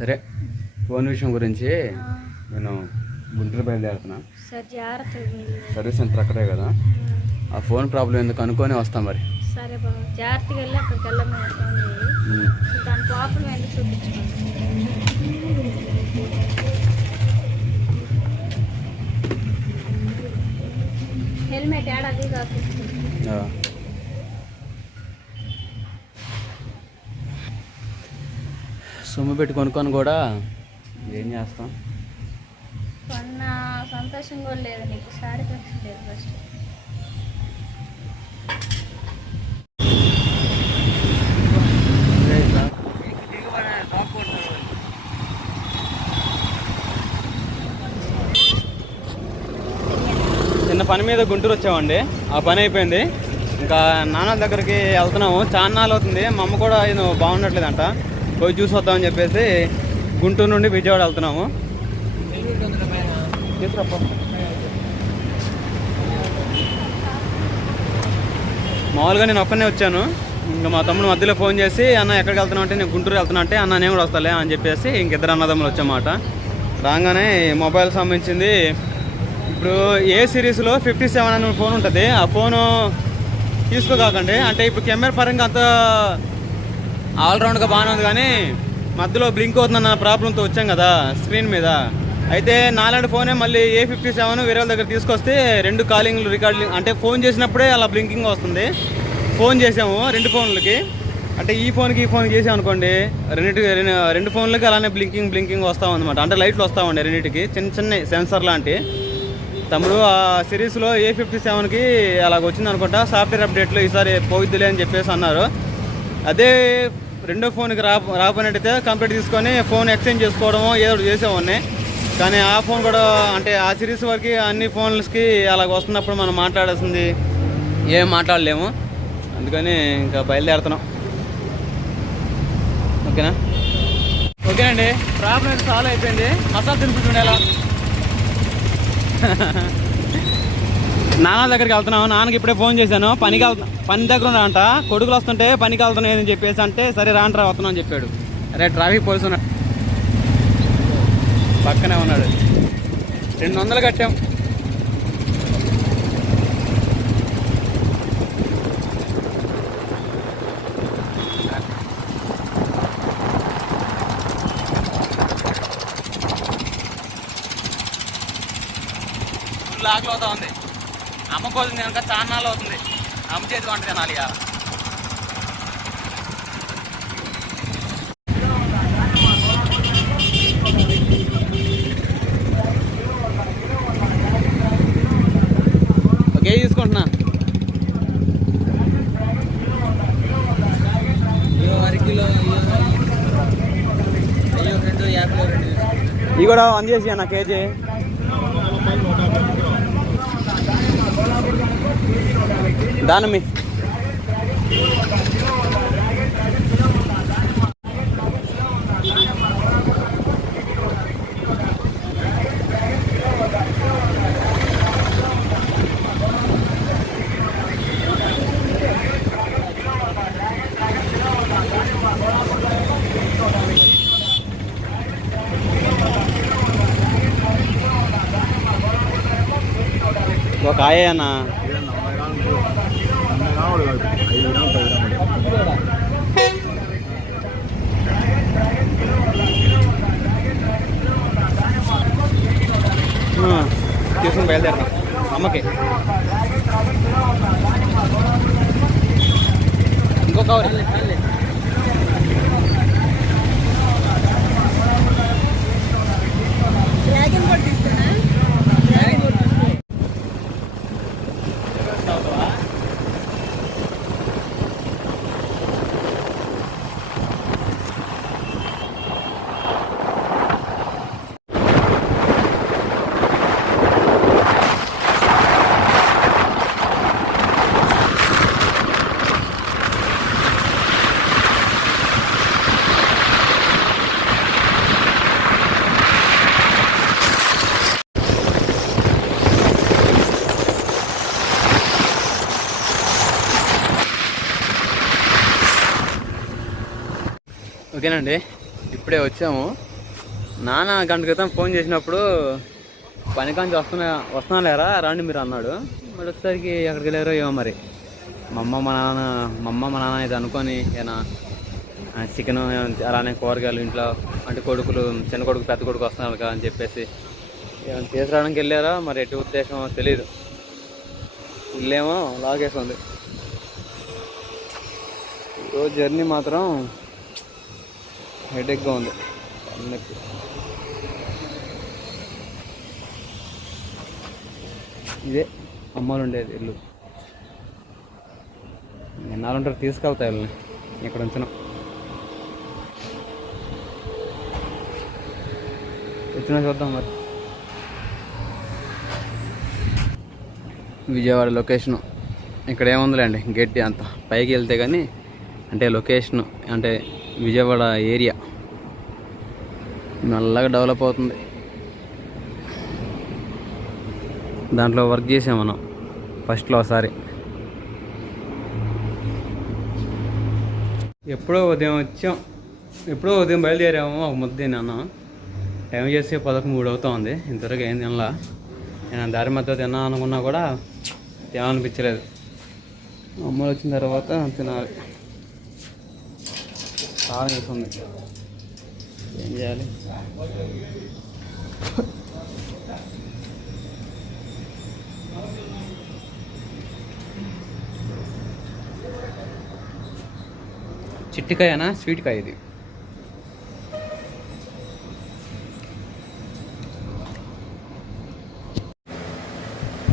సరే, ఫోన్ విషయం గురించి నేను గుంటూరు బయలుదేరుతున్నా. సర్వీస్ సెంటర్ అక్కడే కదా, ఆ ఫోన్ ప్రాబ్లం ఎందుకు అనుకొని వస్తాం మరి. సరే బాబు, జాగ్రత్తగా వెళ్ళి అక్కడికి వెళ్ళమని ఫోన్ చేయి. దాని ప్రాబ్లం ఏంటో చూపించుకోండి. హెల్మెట్ ఏడాది కాదు. సొమ్ము పెట్టి కొనుక్కొని కూడా ఏం చేస్తాం. కొన్న సంతోషం కూడా లేదు నీకు, సాటిస్ఫాక్షన్ లేదు. ఫస్ట్ చిన్న పని మీద గుంటూరు వచ్చామండి. ఆ పని అయిపోయింది, ఇంకా నాన్న దగ్గరికి వెళ్తున్నాము. చాన్నాళ్ళు అవుతుంది, మా అమ్మ కూడా ఇది బాగుండట్లేదంట, పోయి చూసి వద్దామని చెప్పేసి గుంటూరు నుండి విజయవాడ వెళ్తున్నాము. మామూలుగా నేను ఒక్కనే వచ్చాను, ఇంకా మా తమ్ముడు మధ్యలో ఫోన్ చేసి అన్న ఎక్కడికి వెళ్తున్నావు అంటే నేను గుంటూరు వెళ్తున్నా అంటే అన్న నేను కూడా వస్తాలే అని చెప్పేసి ఇంకిద్దరు అన్నదమ్ములు వచ్చామాట. రాగానే మొబైల్ సంబంధించింది ఇప్పుడు ఏ సిరీస్లో 57 అనే ఫోన్ ఉంటుంది, ఆ ఫోను తీసుకోకండి. అంటే ఇప్పుడు కెమెరా పరంగా అంత ఆల్రౌండ్గా బాగానే ఉంది, కానీ మధ్యలో బ్లింక్ అవుతుందన్న ప్రాబ్లంతో వచ్చాం కదా స్క్రీన్ మీద. అయితే నాలాంటి ఫోనే మళ్ళీ A57 వేరే వాళ్ళ దగ్గర తీసుకొస్తే 2 కాలింగ్లు రికార్డింగ్, అంటే ఫోన్ చేసినప్పుడే అలా బ్లింకింగ్ వస్తుంది. ఫోన్ చేసాము 2 ఫోన్లకి, అంటే ఈ ఫోన్కి చేసాం అనుకోండి, రెండు ఫోన్లకి అలానే బ్లింకింగ్ వస్తూ ఉందన్నమాట. అంటే లైట్లు వస్తూ ఉండే రెండింటికి, చిన్న సెన్సర్ లాంటి. తమ్ముడు ఆ సిరీస్లో A57కి అలాగ వచ్చింది అనుకుంటా, సాఫ్ట్వేర్ అప్డేట్లో ఈసారి పోయిద్దులే అని చెప్పేసి అన్నారు. అదే రెండో ఫోన్కి రాపోయినట్టయితే కంప్లీట్ తీసుకొని ఫోన్ ఎక్స్చేంజ్ చేసుకోవడమో ఏదో చేసేవాడిని. కానీ ఆ ఫోన్ కూడా అంటే ఆ సిరీస్ వరకు అన్ని ఫోన్లకి అలాగ వస్తున్నప్పుడు మనం మాట్లాడాల్సింది ఏం మాట్లాడలేము. అందుకని ఇంకా బయలుదేరుతున్నాం. ఓకేనండి, ప్రాబ్లం అయితే సాల్వ్ అయిపోయింది. మసాలా తినిపించుండే ఎలా నాన్న దగ్గరికి వెళ్తున్నాము. నాన్నకి ఇప్పుడే ఫోన్ చేశాను, పని దగ్గర ఉన్నాడంట. కొడుకులు వస్తుంటే పనికి వెళ్తున్నాయి అని చెప్పేసి అంటే సరే రాంట్రా వస్తున్నాం అని చెప్పాడు. అరే ట్రాఫిక్ పోలీసు ఉన్నాడు, పక్కనే ఉన్నాడు. 200 కట్టాం. ఫుల్ ఆకలి అవుతా ఉంది. అమ్మ కోసం కనుక చాన్నాళ్ళు అవుతుంది, అమ్మ చేతి వంట తినాలి. ఓకే తీసుకుంటున్నా. ఇవి కూడా 100 చేసి అన్న కేజీ. దానమి ఒక ఆయే అన్న. తీసుకుని బయలుదేరతాం అమ్మకి. ఇంకో కవర్ ఓకేనండి, ఇప్పుడే వచ్చాము. నాన్న గంట క్రితం ఫోన్ చేసినప్పుడు పని కాంచి వస్తున్నా లేరా రండి మీరు అన్నాడు. మరి వచ్చేసరికి ఎక్కడికి వెళ్ళారో ఏమో మరి. మా అమ్మ మా నాన్న ఇది అనుకొని ఏమైనా చికెన్ అలానే కూరగాయలు ఇంట్లో అంటే కొడుకులు చిన్న కొడుకు పెద్ద కొడుకు వస్తున్నారు కదా అని చెప్పేసి ఏమైనా తీసుకురావడానికి వెళ్ళారా మరి ఎటు ఉద్దేశం తెలీదు. ఇల్లేమో లాగేస్తుంది. ఈరోజు జర్నీ మాత్రం హెడేక్గా ఉంది. అన్నట్టు ఇదే అమ్మాలు ఉండేది ఇల్లు. ఎన్నాళ్ళుంటారు తీసుకెళ్తా వీళ్ళని ఇక్కడ ఉంచిన. వచ్చినా చూద్దాం మరి. విజయవాడ లొకేషను ఇక్కడ ఏముందిలేండి, గట్టి అంత పైకి వెళ్తే కానీ అంటే లొకేషను అంటే విజయవాడ ఏరియా నల్లగా డెవలప్ అవుతుంది. దాంట్లో వర్క్ చేసాం మనం ఫస్ట్లో ఒకసారి. ఎప్పుడో ఉదయం వచ్చాం, ఎప్పుడో ఉదయం బయలుదేరాము. ఒక ముద్ద తిన్నాను. టైం చేసి 11:03 అవుతా ఉంది. ఇంతవరకు ఏం తినలా. నేను దారి మధ్య తిన్నా అనుకున్నా కూడా తినాలనిపించలేదు. అమ్మలు వచ్చిన తర్వాత తినాలి. చాలా వేస్తుంది. ఏం చేయాలి? చిట్టికాయనా స్వీట్ కాయ ఇది.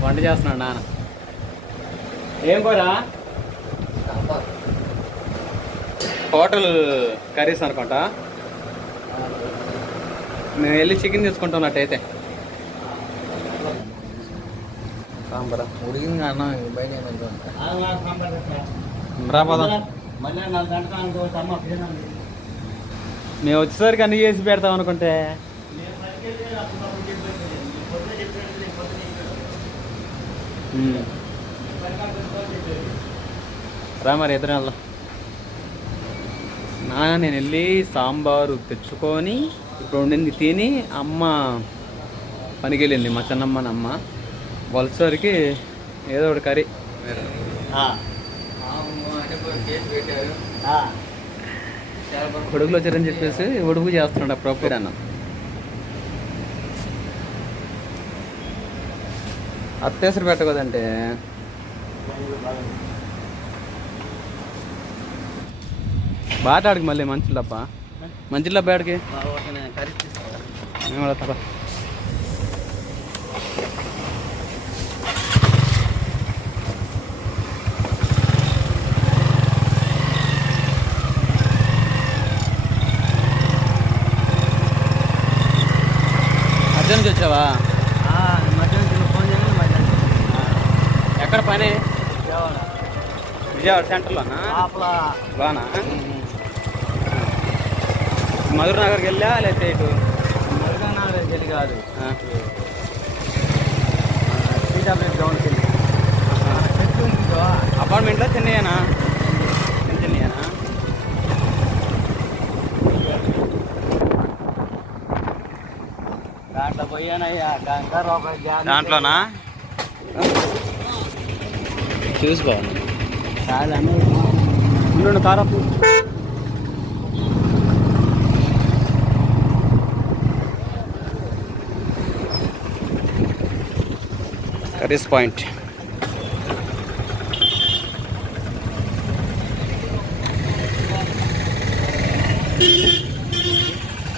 వంట చేస్తున్నాడు నాన్న. ఏం కూరా? హోటల్ కర్రీస్ అనుకుంటా. మేము వెళ్ళి చికెన్ తీసుకుంటాం అట్టయితే. సాంబారా ఉడికింది అన్న రాబోదా? మేము వచ్చేసరికి అన్ని చేసి పెడతాం అనుకుంటే రా మరి ఇద్దరు వెళ్దాం. నేను వెళ్ళి సాంబారు తెచ్చుకొని ఇప్పుడు వండింది తిని అమ్మ పనికి వెళ్ళింది. మా చిన్నమ్మని అమ్మ వచ్చేసరికి ఏదో ఒకటి కర్రీ కొడుకులు వచ్చారని చెప్పేసి ఉడుపు చేస్తున్నాడు అప్పుడప్పుడు అన్న. అత్యవసరం పెట్టకూడదంటే బాటాడికి మళ్ళీ మంచి డబ్బా ఆడికి మేము తప్ప. మధ్యాహ్నం నుంచి వచ్చావా? మధ్యాహ్నం ఫోన్ చేయండి. మధ్యాహ్నం ఎక్కడ పని? విజయవాడ సెంటర్లోనా? బానా? మధుర నగర్కి వెళ్ళా లేకపోతే ఇటు మధుర నగర్కి వెళ్ళి కాదు, గ్రౌండ్కి వెళ్ళి. అపార్ట్మెంట్లో చిన్నయ్యానా? చిన్నయ్యానా? దాంట్లో పోయానయ్యా. దాంట్లోనా? చూసి బాగుంది. చాలా ఉండు కారపు. Curries point.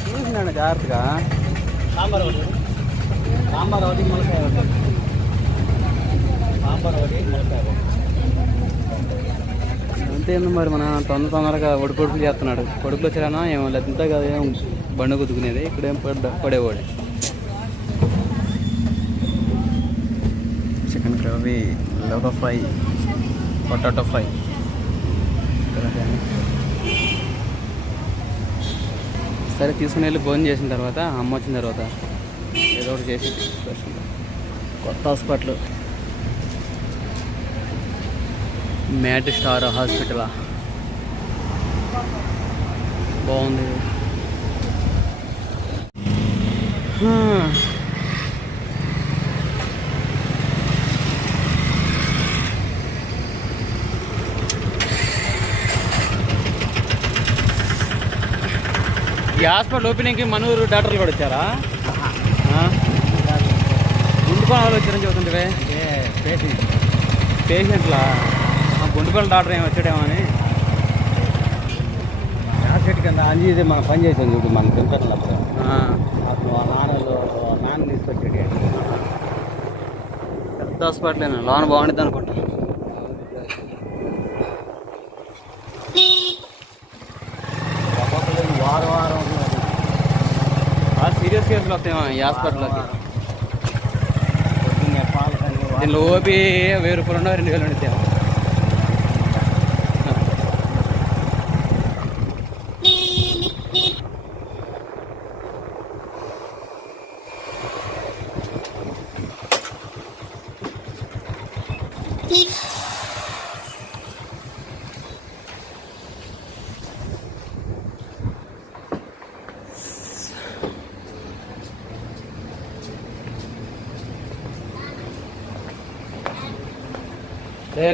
చూసినాను జాగ్రత్తగా. సాంబార్ ఒకటి ములకాయ ఒకటి. అంతే మరి మన తొందరగా ఒడిపొడుపులు చేస్తున్నాడు. కొడుకులు వచ్చారనా ఏమో లేదంతా కదా ఏం బండ కుదుకునేది. ఇక్కడేం పడేవాడు. Chicken curry, liver fry, potato fry. సరే తీసుకుని వెళ్ళి భోజనం చేసిన తర్వాత అమ్మ వచ్చిన తర్వాత ఏదో ఒకటి చేసి తీసుకొచ్చుకుంటాం. కొత్త హాస్పిటల్ మ్యాట్ స్టార్ హాస్పిటల్ బాగుంది. ఈ హాస్పిటల్ ఓపెనింగ్కి మనూరు డాక్టర్లు కూడా వచ్చారా? గుండుపల్లి వాళ్ళు వచ్చారని చెబుతుంటే పేషెంట్లా? గుండుపల్లి డాక్టర్ ఏమి వచ్చాడేమో అని. చెట్టు కింద అంజీ మనం పని చేసాం చూడు మన తింటాను అప్పుడు నాన్న తీసుకొచ్చాడు. పెద్ద హాస్పిటల్ లోన బాగుంటుంది అనుకుంటా. వారం సీరియస్ కేసులు వస్తాయేమో ఈ హాస్పిటల్లోకి. పాలకని దీనిలో ఓపీ 1000 రూపాయలు ఉండవు, 2000 ఉండితేమో.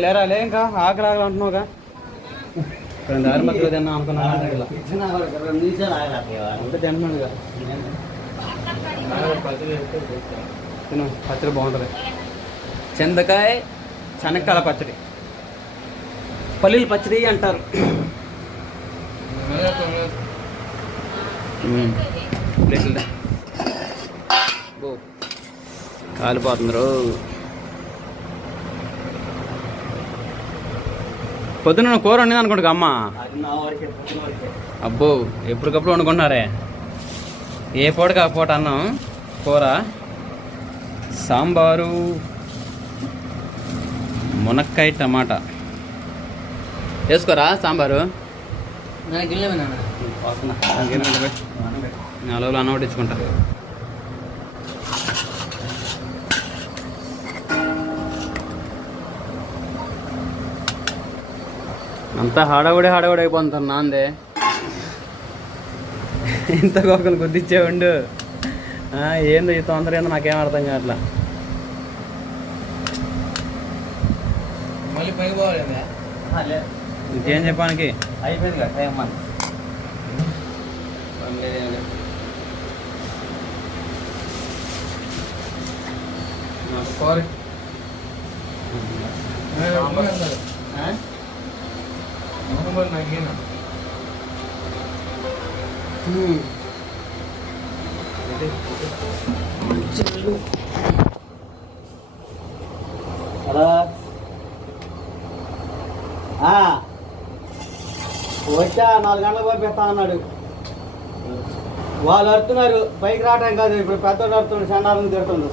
లేరా లే, ఇంకా ఆకలి ఆకలి అంటున్నావుగా. దారి మధ్యలో తిన్నా అనుకున్నా ఉంటే తింటున్నానుగా. తిను, పచ్చడి బాగుంటుంది. చింతకాయ శనక్కాయల పచ్చడి, పల్లీల పచ్చడి అంటారు. ప్లేట్లు కాలిపోతుంది రో. పొద్దున్న కూర వండింది అనుకోండి అమ్మ. అబ్బో, ఎప్పటికప్పుడు వండుకుంటున్నారే. ఏ పూటకి ఆ పూట అన్నం, కూర, సాంబారు, మునక్కాయ టమాటా. వేసుకోరా సాంబారు? నాలుగు అన్నం పట్టించుకుంటా. అంతా హడావుడి అయిపోతుంది నాందే. ఇంత కోకలు గుద్దిచ్చే ఉండు. ఏందో ఈ తొందర ఏందో నాకేం అర్థం కావట్లా. మళ్ళీ పైకి పోవాలి. ఇంకేం చెప్పడానికి అయిపోయింది కదా టైం. హలో, వచ్చా 4 గంటలకు పంపిస్తా అన్నాడు. వాళ్ళు అరుతున్నారు, పైకి రావటం కాదు. ఇప్పుడు పెద్దోడు అరుతున్నాడు, చండాలను తిడుతుండు.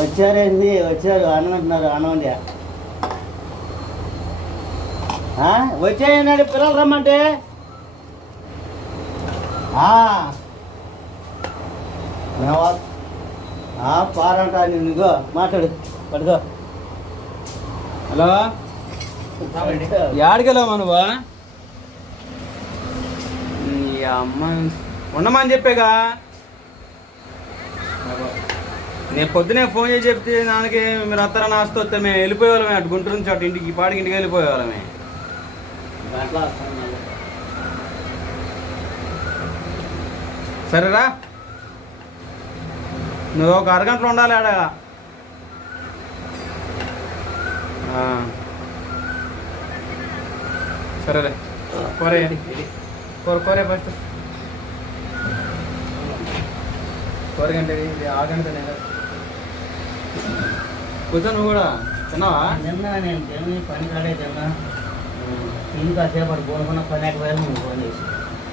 వచ్చారేంది? వచ్చారు అన్నంటున్నారు. అన్నండి వచ్చాయన్నాడు. పిల్లలు రమ్మంటే పారంటా. నువ్వు మాట్లాడు, పడుకో. హలో, యాడికెళ్ళామా నువ్వు? అమ్మ ఉండమని చెప్పేగా. నేను పొద్దునే ఫోన్ చేసి చెప్తే నాన్నకి మీరు అత్తరా ఆస్తి వస్తే మేము వెళ్ళిపోయేవాళ్ళమే. అటు గుంటూరు నుంచి అటు ఇంటికి, పాడికి ఇంటికి వెళ్ళిపోయేవాళ్ళమే. సరేరా, నువ్వు ఒక అరగంటలో ఉండాలి ఆడ. సరేలే, కోరే ఫస్ట్ కూరగంటే ఆగంటే కూర్చో. నువ్వు కూడా తిన్నావా? తిన్నా, నేను తిని పని కాడే తిన్నా. ఇంకా సేపటి పోనుకున్న 12 నువ్వు ఫోన్ చేసి.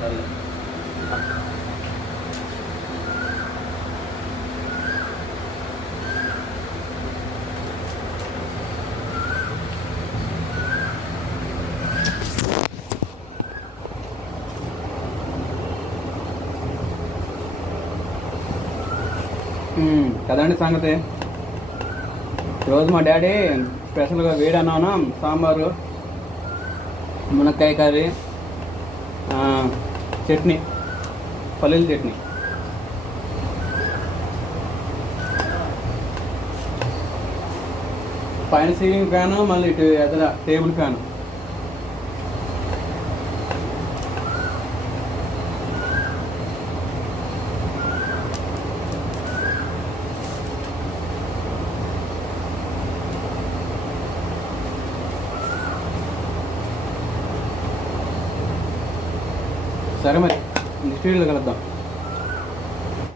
సరే, కదండి సంగతి. ఈరోజు మా డాడీ స్పెషల్గా వేడి అన్నం, సాంబారు, మునక్కాయ కర్రీ, చట్నీ పల్లీల చట్నీ. పైన సీలింగ్ ఫ్యాను, మళ్ళీ ఇటు ఎదుర టేబుల్ ఫ్యాను. సరే మరి నెక్స్ట్ వీడియోలో కలుద్దాం.